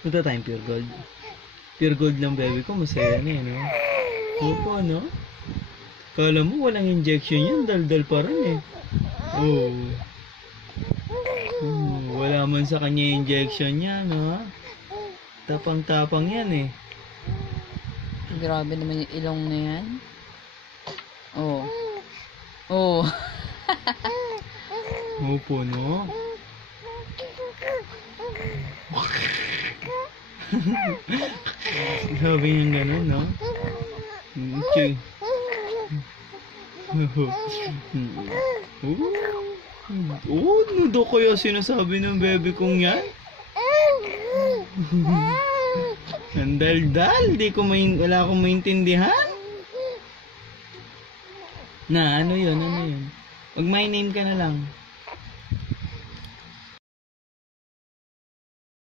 Punta tayong Pure Gold. Pure Gold lang, baby ko. Masaya na, no? Opo, no? Kala mo walang injection yan. Daldal pa rin, eh. Oh. Wala man sa kanya injection yan, no? Tapang-tapang yan, eh. Grabe naman yung ilong na yan. Oh. Oh. Opo, no? Sabi niyang gano'n, no? Ching. Nudo kaya sinasabi ng bebe kong yan? Ang daldal, wala akong maintindihan. Na, ano yun? Pag my name ka na lang.